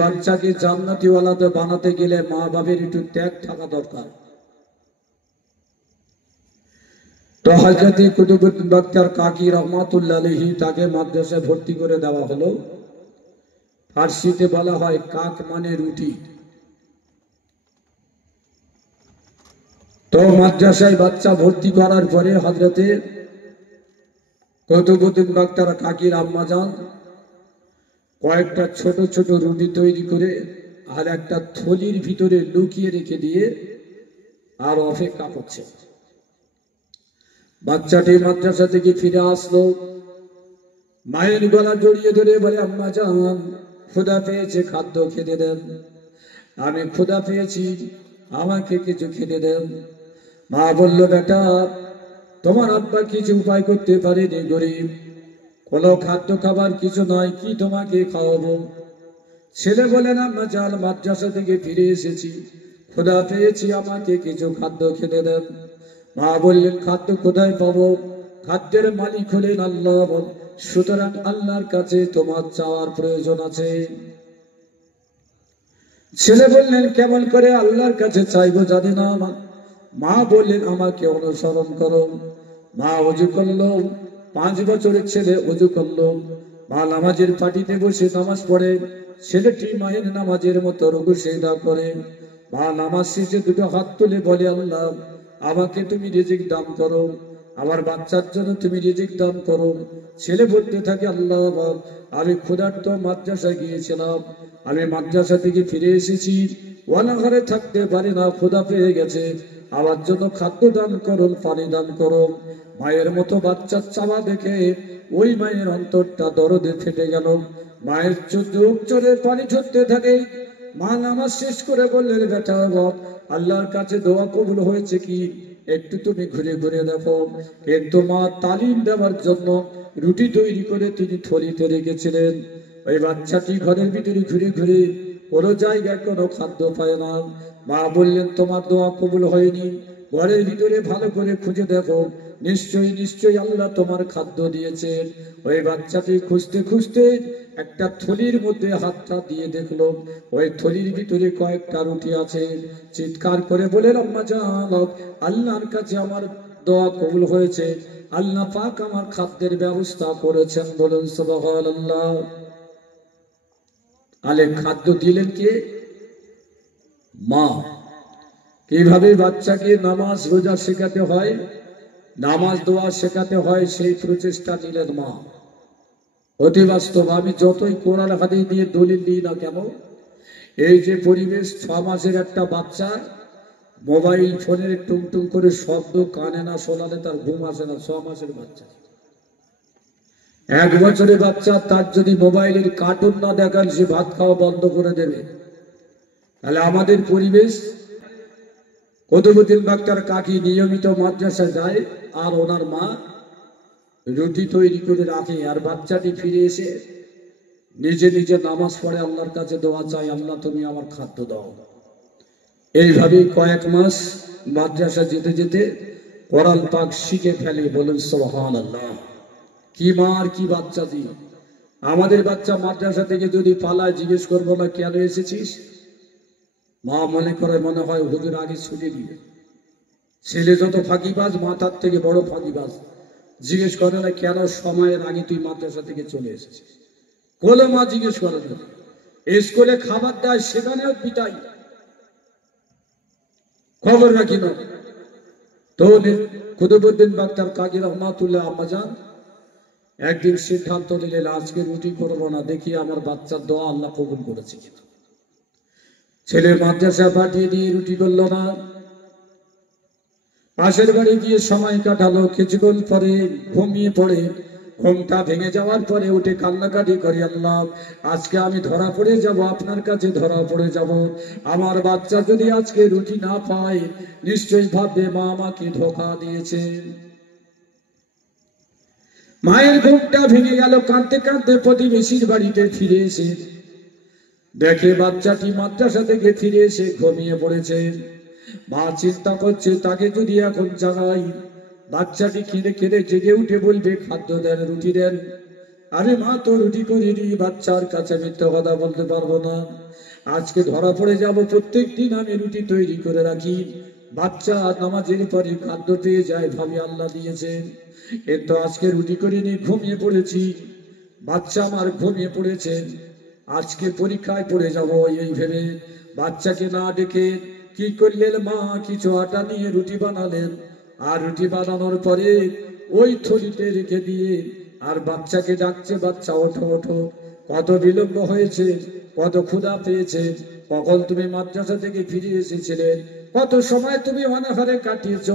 বাচ্চাকে জান্নাতি ওয়ালাতে বানাতে গেলে মা বাবার একটু ত্যাগ থাকা দরকার। তো হযরত কুতুবউদ্দিন বখতিয়ার কাকি রহমাতুল্লাহ আলাইহি তাকে মাদ্রাসায় ভর্তি করে দেওয়া হলো। ফার্সিতে বলা হয় কাক মানে রুটি। তো মাদ্রাসায় বাচ্চা ভর্তি করার পরে হযরত কুতুবউদ্দিন বখতিয়ার কাকির আম্মা জান কয়েকটা ছোট ছোট রুটি তৈরি করে আর একটা থলির ভিতরে লুকিয়ে রেখে দিয়ে আর অপেক্ষা করছে। বাচ্চাটি মাদ্রাসা থেকে ফিরে আসলো, মায়ের গলা জড়িয়ে ধরে বলে, আম্মা জান ক্ষুধা পেয়েছে, খাদ্য খেতে দেন। আমি ক্ষুধা পেয়েছি, আমাকে কিছু খেতে দেন। মা বলল, বেটা তোমার আব্বা কিছু উপায় করতে পারেনি, গরিব, কোনো খাদ্য খাবার কিছু নয়, কি তোমাকে খাওয়াবো? ছেলে বলেন, আম্মা জান মাদ্রাসা থেকে ফিরে এসেছি, ক্ষুধা পেয়েছি, আমাকে কিছু খাদ্য খেতে দেন। মা বললেন, খাদ্য কোথায় পাবো? খাদ্যের মালিক হলেন আল্লাহ, সুতরাং আল্লাহর কাছে তোমার চাওয়ার প্রয়োজন আছে। ছেলে বললেন, কেমন করে আল্লাহর কাছে চাইবো জানি না। মা বললেন, আমাকে অনুসরণ করো। মা ওযু করলো, 5 বছরের ছেলে ওযু করলো। মা নামাজের পাটিতে বসে নামাজ পড়ে, ছেলেটি মায়ের নামাজের মতো রুকু সিজদা করে। মা নামাজ শেষে দুটো হাত তুলে বলে, আল্লাহ আমাকে তুমি রিজিক দান করো, আমার বাচ্চার জন্য তুমি রিজিক দান করো। ছেলে বলতে থাকে, আল্লাহ আমি ক্ষুধার্ত মাদ্রাসায় গিয়েছিলাম, আমি মাদ্রাসা থেকে ফিরে এসেছি, অনাহারে থাকতে পারি না, ক্ষুধা পেয়ে গেছে, আমার জন্য খাদ্য দান করুন, পানি দান করুন। মায়ের মতো বাচ্চার চাওয়া দেখে ওই মায়ের অন্তরটা দরদে ফেটে গেল। মায়ের চোখ চোরে পানি ঝরতে থাকে। মা নামাজ শেষ করে বললেন, বেটা আল্লাহর কাছে দোয়া কবুল হয়েছে কি একটু তুমি ঘুরে ঘুরে দেখো। কিন্তু মা তালিম দেওয়ার জন্য রুটি তৈরি করে তিনি থলিতে রেখেছিলেন। ওই বাচ্চাটি ঘরের ভিতরে ঘুরে ঘুরে কোনো জায়গায় কোনো খাদ্য পায় না। মা বললেন, তোমার দোয়া কবুল হয়নি, ঘরের ভিতরে ভালো করে খুঁজে দেখো, নিশ্চয়ই নিশ্চয়ই আল্লাহ তোমার খাদ্য দিয়েছেন। ওই বাচ্চাটি খুঁজতে খুঁজতে একটা থলির মধ্যে হাতটা দিয়ে দেখলো, ওই থলির ভিতরে কয়েকটা রুটি আছে। চিৎকার করে বলে, আম্মা জান আল্লাহর কাছে আমার দোয়া কবুল হয়েছে, আল্লাহ পাক আমার খাদ্যের ব্যবস্থা করেছেন। বলুন সুবহানাল্লাহ। আলে খাদ্য দিলেন কে? মা। কিভাবে বাচ্চাকে নামাজ রোজা শেখাতে হয়, নামাজ দোয়া শেখাতে হয়, সেই প্রচেষ্টা নিলেন মা। অতি বাস্তব। আমি যতই কোরআন হাদিস দিয়ে দলিল দিই না কেন, এই যে পরিবেশ, 6 মাসের একটা বাচ্চা মোবাইল ফোনের টুংটুং করে শব্দ কানে না শোনালে তার ঘুম আসে না। 6 মাসের বাচ্চা, 1 বছরের বাচ্চা, তার যদি মোবাইলের কার্টুন না দেখান সে ভাত খাওয়া বন্ধ করে দেবে। তাহলে আমাদের পরিবেশ, কুতুবউদ্দিন বখতিয়ার কাকি নিয়মিত মাদ্রাসা যায় আর ওনার মা রুটি তৈরি করে রাখে, আর বাচ্চাটি ফিরে এসে নিজে নিজে নামাজ পড়ে, আল্লাহর কাছে দোয়া চাই, আল্লাহ তুমি আমার খাদ্য দাও। এইভাবে কয়েক মাস মাদ্রাসা যেতে যেতে কোরআন পাক শিখে ফেলে। বলেন সুবহানাল্লাহ। কি মা আর কি বাচ্চা দিয়ে। আমাদের বাচ্চা মাদ্রাসা থেকে যদি পালায়, জিজ্ঞেস করবো না কেন এসেছিস, মা মনে করে মনে হয় হুজুর আগে ছুটে দিবে। ছেলে যত ফাঁকিবাজ, মা তার থেকে বড় ফাঁকিবাজ। জিজ্ঞেস করে না কেন সময়ের আগে তুই মাদ্রাসা থেকে চলে এসেছিস, কোনো মা জিজ্ঞেস করে না। স্কুলে খাবার দেয়, সেখানেও পিটাই, খবর রাখি না। তো কুতুবউদ্দিন বখতিয়ার কাকি রহমাতুল্লাহ আম্মা জান একদিন সিদ্ধান্ত নিলেন, আজকে রুটি করবো না, দেখি আমার বাচ্চার দোয়া আল্লাহ কবুল করেছে কিনা। ছেলে মাদ্রাসা পাঠিয়ে দিয়ে রুটি করলো না, পাশের বাড়ি গিয়ে সময় কাটালো। কিছুক্ষণ পরে ঘুমিয়ে পড়ে, ঘুমটা ভেঙে যাওয়ার পরে উঠে কান্নাকাটি করে, আল্লাহ আজকে আমি ধরা পড়ে যাব, আপনার কাছে ধরা পড়ে যাব। আমার বাচ্চা যদি আজকে রুটি না পায়, নিশ্চয়ই ভাববে মা আমাকে ধোঁকা দিয়েছে। মায়ের ঘুমটা ভেঙে গেল। কাঁদতে কাঁদতে প্রতিবেশীর বাড়িতে ফিরে এসে দেখে বাচ্চাটি মাদ্রাসা থেকে ফিরে এসে ঘুমিয়ে পড়েছে। মা চিন্তা করছে, তাকে যদি এখন জাগাই, বাচ্চাটি কেঁদে কেঁদে জেগে উঠে বলবে খাদ্য দেন, রুটি দেন। আমি মা তো রুটি করিনি, বাচ্চার কাছে মিথ্যা কথা বলতে পারবো না। আজকে ধরা পড়ে যাব, প্রত্যেক দিন আমি রুটি তৈরি করে রাখি, বাচ্চা নামাজের পরে খাদ্য পেয়ে যায়, ভাবি আল্লাহ দিয়েছেন। কিন্তু আজকে রুটি করিনি, ঘুমিয়ে পড়েছি, বাচ্চা আমার ঘুমিয়ে পড়েছে, আজকে পরীক্ষায় পড়ে যাব এই ভেবে বাচ্চাকে না ডেকে কি করলেন, মা কিছু আটা নিয়ে রুটি বানালেন, আর রুটি বানানোর পরে ওই থলিতে রেখে দিয়ে আর বাচ্চাকে ডাকছে, বাচ্চা ওঠো ওঠো। কত বিলম্ব হয়েছে, কত ক্ষুধা পেয়েছে, কখন তুমি মাদ্রাসা থেকে ফিরে এসেছিলে, কত সময় তুমি অনাহারে কাটিয়েছ।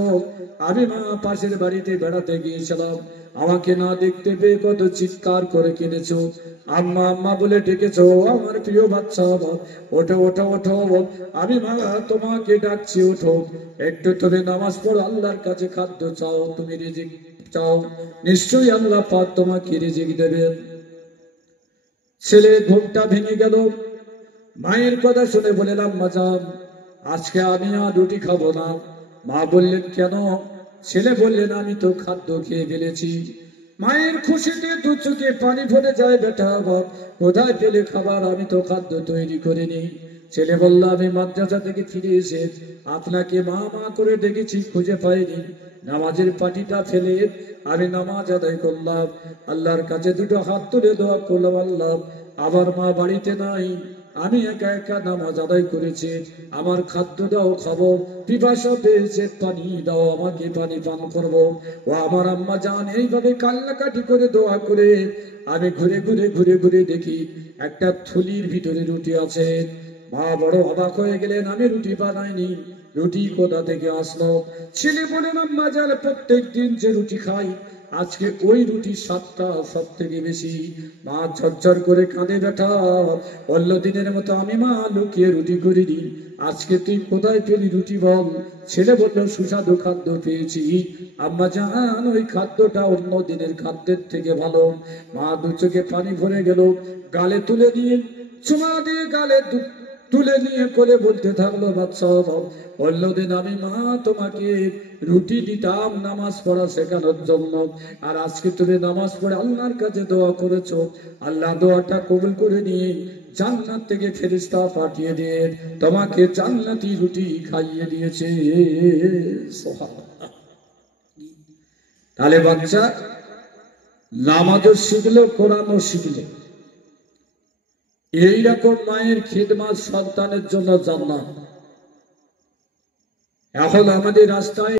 আমি মা পাশের বাড়িতে বেড়াতে গিয়েছিলাম, আমাকে না দেখতে পেয়ে কত চিৎকার করে কেঁদেছো, আম্মা আম্মা বলে ডেকেছো, আমার প্রিয় বাচ্চা ওঠো ওঠো ওঠো। আমি মা তোমাকে ডাকছি, ওঠো, একটু তুমি নামাজ পড়ো, আল্লাহর কাছে খাদ্য চাও, তুমি রিজিক চাও, নিশ্চয়ই আল্লাহ পাক তোমাকে রিজিক দেবেন। ছেলে ঘুমটা ভেঙে গেল, মায়ের কথা শুনে বললাম, আম্মা যান, আজকে আমি আর রুটি খাবো না। মা বললেন কেন? ছেলে বললেন, আমি তো খাদ্য খেয়ে ফেলেছি। মায়ের খুশিতে দু চোখে পানি পড়ে যায়, বেটা বাপ কোথায় পেলে খাবার, আমি তো খাদ্য তৈরি করিনি। ছেলে বলল, আমি মাদ্রাসা থেকে ফিরে এসে আপনাকে মা মা করে ডেকেছি, খুঁজে পাইনি, নামাজের পাটিটা ফেলে আমি নামাজ আদায় করলাম, আল্লাহর কাছে দুটো হাত তুলে দোয়া করলাম, আল্লাহ আমার মা বাড়িতে নাই, আমি একা একা নামাজ আদায় করেছি, আমার খাদ্য দাও, খাবো, পিপাসা পেয়েছে, পানি দাও, আমাকে পানি পান করবো। ও আমার আম্মা জান এইভাবে কান্নাকাটি করে দোয়া করে আমি ঘুরে ঘুরে ঘুরে ঘুরে দেখি একটা থলির ভিতরে রুটি আছে। মা বড় অবাক হয়ে গেলেন, আমি রুটি বানাইনি, রুটি কোথা থেকে আসলো? ছেলে বলেন, আম্মা জান প্রত্যেক দিন যে রুটি খাই, আজকে ওই রুটির স্বাদটা সব থেকে বেশি। মা ঝরঝর করে কাঁদে, বেটা অন্য দিনের মতো আমি মা লুকিয়ে রুটি করিনি, আজকে তুই কোথায় পেলি রুটি বল? ছেলে বলল, সুস্বাদু খাদ্য পেয়েছি আম্মা জান, ওই খাদ্যটা অন্য দিনের খাদ্যের থেকে ভালো। মা দু চোখে পানি ভরে গেল, গালে তুলে নিয়ে চুমা দিয়ে গালে তুলে নিয়ে করে বলতে থাকলো, বাচ্চা অন্যদিন আমি মা তোমাকে রুটি দিতাম নামাজ পড়া শেখানোর জন্য, আর আজকে তুমি নামাজ পড়ে আল্লাহর কাছে দোয়া করেছো, আল্লাহ দোয়াটা কবুল করে নিয়ে জান্নাত থেকে ফেরেশতা পাঠিয়ে দিয়ে তোমাকে জান্নাতি রুটি খাইয়ে দিয়েছে। সুবহানাল্লাহ। তাহলে বাচ্চা নামাজও শিখলো, কোরআনও শিখলো, এইরকম মায়ের খিদমত সন্তানের জন্য জান্নাত। এখন আমাদের রাস্তায়